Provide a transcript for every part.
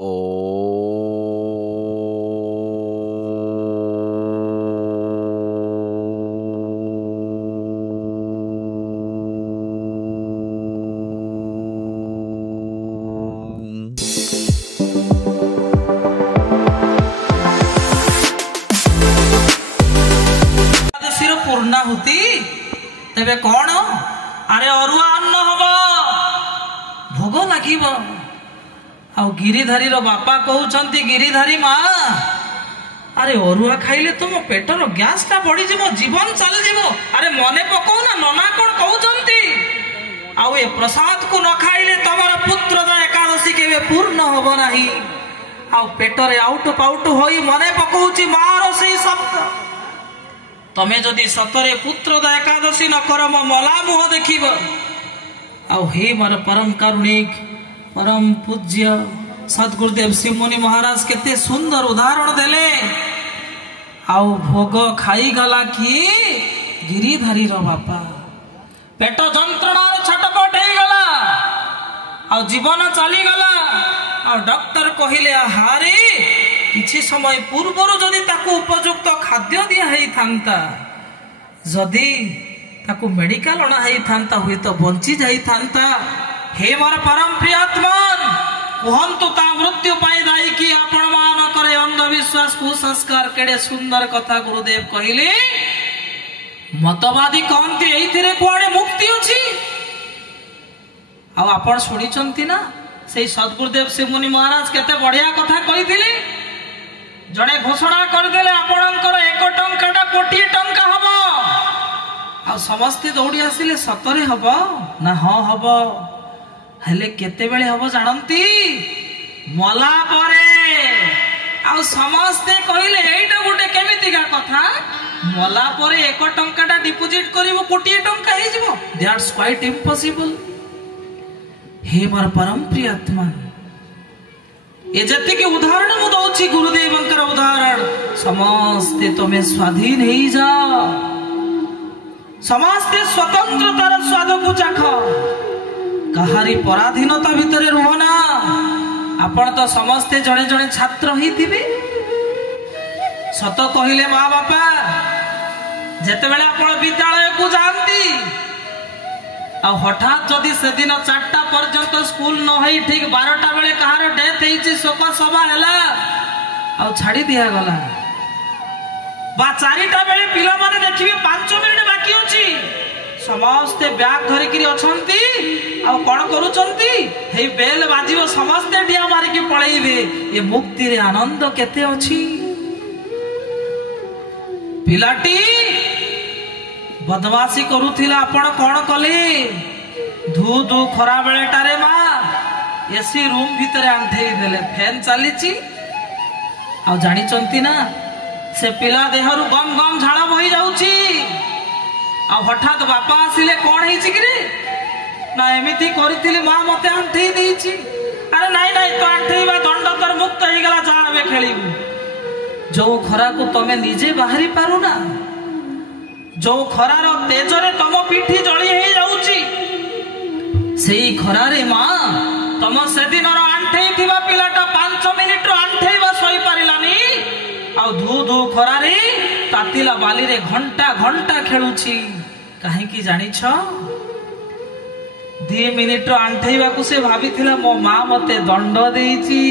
ओ पूर्णाहुति तेबे कौन अरे अरुआ अन्न हम भोग लगे गिरिधारी बापा कहते गिरिधारी माँ अरे अरुआ खाइले तुम पेटर गैस टा बढ़ी जीवन चली जीव अरे मने पकाऊ ना नना कौन कहते आउ ए प्रसाद को न खाइले तमर पुत्रदा एकादशी केबे पूर्ण हब नाही आउ पेटरे आउट पाउट होई मने पकाउची मार से शब्द तमे जदि सतरे पुत्रदा एकादशी न कर मला मुह देखिब आउ हे मोर परम कारुणिक परम पूज्य सद्गुरुदेव शिवमुनि महाराज केते सुंदर उदाहरण देले आउ भोग खाई गला कि गिरिधारी रो बापा पेट जंत्रणार छटपट हो गला आउ जीवन चली गला आउ डॉक्टर कहिले हारे किछि समय पूर्वर जदि ताकू उपयुक्त खाद्य दिया हेई थांता जदि ताकू मेडिकल अणा हेई थांता हुई तो बंची जाई थांता हे मोर परम प्रियतमन कहंतु ता मृत्यु पाई दाई कि आपण मान करे अंधविश्वास कुसंस्कार केडे सुंदर कथा गुरुदेव कहिले मतवादी कहते एइथिरे कुआडे मुक्ति अछि आ आपण सुनिचंती ना से सद्गुरुदेव शिवमुनि महाराज केते बढ़िया कथा कहिथिले जड़े घोषणा करदेले आपणकर 1 टंका कोटी टंका हम आ समस्ते दौड़ी आसिले सतरे हब ना हाँ हब हेले केते बेले हब जानती मला परे आ समस्ते कहिले एइटा गुटे केमितिका कथा मला परे 1 टंका डिपोजिट करिवो कोटी टंका हे जिवो दैट्स क्वाइट इम्पॉसिबल हे मोर परम प्रियतमा ए जति के उदाहरण मु दउछि गुरुदेवंकर उदाहरण समस्ते तमे स्वाधीन हे जा समस्ते स्वतंत्रतार स्वाद को चाख कहारी पराधीनता भितरे रुह ना आपण तो समस्ते जड़े जड़े छात्र ही थिबे सत कहिले माँ बापा जेते बेले आपण विद्यालय को जानती आ हठात जदि से दिन 4टा पर्यंत स्कूल न होई ठीक 12टा बेले कहार डेथ हेची शोक सभा हैला आ छाड़ी दिया गला बा 4टा बेले पिला माने देखिबे 5 मिनिट बाकी अछि समस्ते बैग धरि करी अछंती आ कोन करूचंती हे बेल बाजिबो समस्ते डिया मारी के पळेइबे ए मुक्ति रे आनंद केते अछि पिलाटी बदमाशी करूथिला आपण कोन कले धू धू खरा बेले टारे मां एसी रूम भितरे आंठेई देले फैन चलीची आ जानी चंती ना से पिला देहरु गम गम झाड़ा बही जाउची आ हठात बापा आसिले कोन हेची कि रे ना एमिति करिथिली मां मते आंठेई देइची अरे नाही नाही तो आंठेईबा दंड तर मुक्त हे गला जा बे खेलीबू जो खरा को तमे निजे बाहरी पारू ना जो खरार तेजरे तम पिठी जली हे जाउची सेई खरारे मां तम से दिन आंठेई थिबा पिलाटा 5 मिनिट रो आंठेईबा सोई पारिलानी आ धू धू खरारे तातिला बाली रे घंटा घंटा खेलुची काहे की जानि छ 2 मिनिट रो आंठेईबा को से भाबिथिला मो मां मते दंड देइची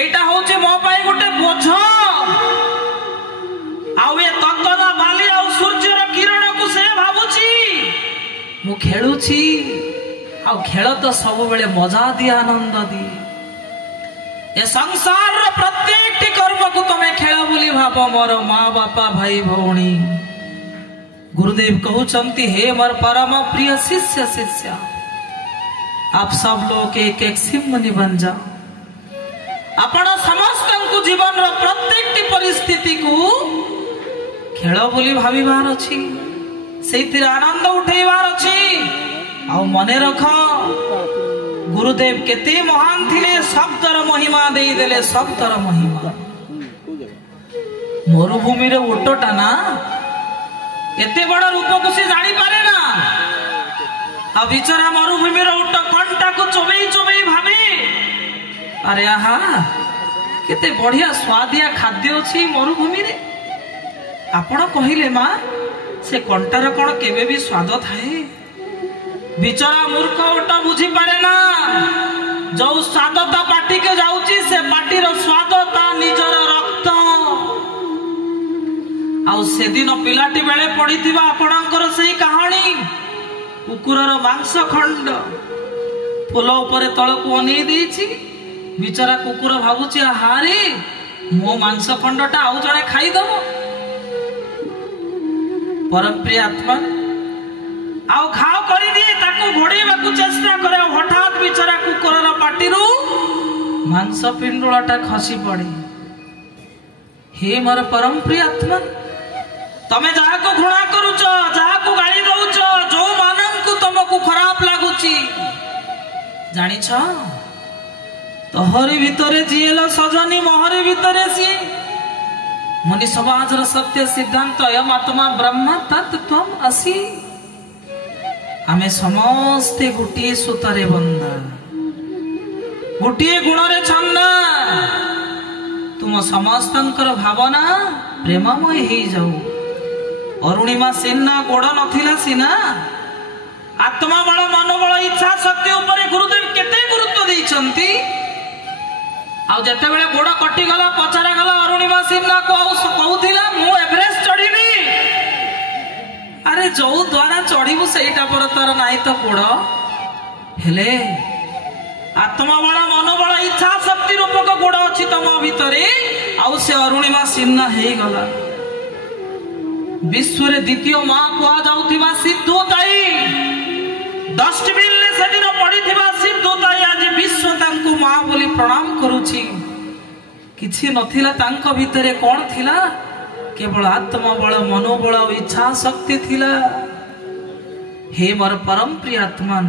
एटा होचे मो पाई गुटे बोझ आउ ए तत्तदा बाली आउ सूर्यर किरण को से भाबुची मु खेलुची आउ खेल तो सब बेले मजा दिए आनंद दिए ए संसार रो प्रत्येक कर्म को तमे खेल बोली भाब मोर माँ बापा भाई भौणी गुरुदेव कहउचंती हे मोर परम प्रिय शिष्य शिष्या आप सब लोग एक एक शिवमुनि बन जाओ आपण समस्त को जीवन रो प्रत्येक परिस्थिति को खेल बोली भाविबार अछि सेतिर आनंद उठेबार अछि आ मने रख गुरुदेव केते महान थिले शब्दर महिमा देई देले शब्दर महिमा मरुभूमि रे ओटटा ना एते बड़ रूप को से जानी पारे ना आ बिचारा मरुभूमि रे ओट कंटा को चोबई चोबई भाबे अरे आहा केते बढ़िया स्वादिया खाद्य अच्छी मरुभूमि रे। आपण कहले माँ से कंटार कौन केबे भी स्वाद थाए। बिचरा मूर्ख ओटा बुझी पारे ना जो स्वाद ता पाटी के जाउची से पाटीर स्वाद ता निजर रक्त। आउ से दिन पिलाटी बेले पड़ीथिबा आपणकर सही कहानी कुकुरर मांस खंड फूल ऊपर तलक अनेई देछि। बिचरा कुकुर भाबुची हारे मो मांस खंडटा आउ जणे खाईदब। परम प्रिय आत्मा आउ खाओ करी दिए ताको घोड़ेबाकू चेष्टा करे। हठात बिचरा कुकुरर पाटीरू मांस पिंडुलाटा खसी पड़े। हे मोर परम प्रिय आत्मा तमे जाहाको घृणा करूच जाहाको गाली दउच जो माननकू तुमको खराब लागुची जानिछ तोहरी भितरे जिएलो सजनी मोहरी भितरे सी। मुनि समाजर सत्य सिद्धांत अयम आत्मा ब्रह्म तत्त्वम असि। आमे समस्ते गोटे सूतरे बंधा गोटे गुणरे छंदा। तुम समस्तंकर भावना प्रेममय हे जाऊ। अरुणिमा सिन्ना गोड़ नथिला सिना आत्मा बल मनोबल इच्छा शक्ति उपरे गुरुदेव केते गुरुत्व देइछंती। आउ जते बेले गोड़ कटि गला पचारा गला अरुणिमा सिन्ना को कहूथिला मु एवरेस्ट चढ़ीबी। अरे जो द्वारा चढ़ीबू सेटा पर तार नाही तो गोड़ हेले आत्मा बल मनोबल इच्छा शक्ति रूपक गोड़ अछि तम भितरे। आउ से अरुणिमा सिन्ना हे गला विश्व रे द्वितीय मां कुआ जाउथिबा सिद्धोताई डस्टबिन ले सेदिन पड़ीथिबा सिद्धोताई आज विश्व तांको मां बोली प्रणाम करूची। किछि नथिला तांको भितरे कोन थिला केवल आत्मा बल मनोबल इच्छा शक्ति थिला। हे मोर परम प्रिय आत्मा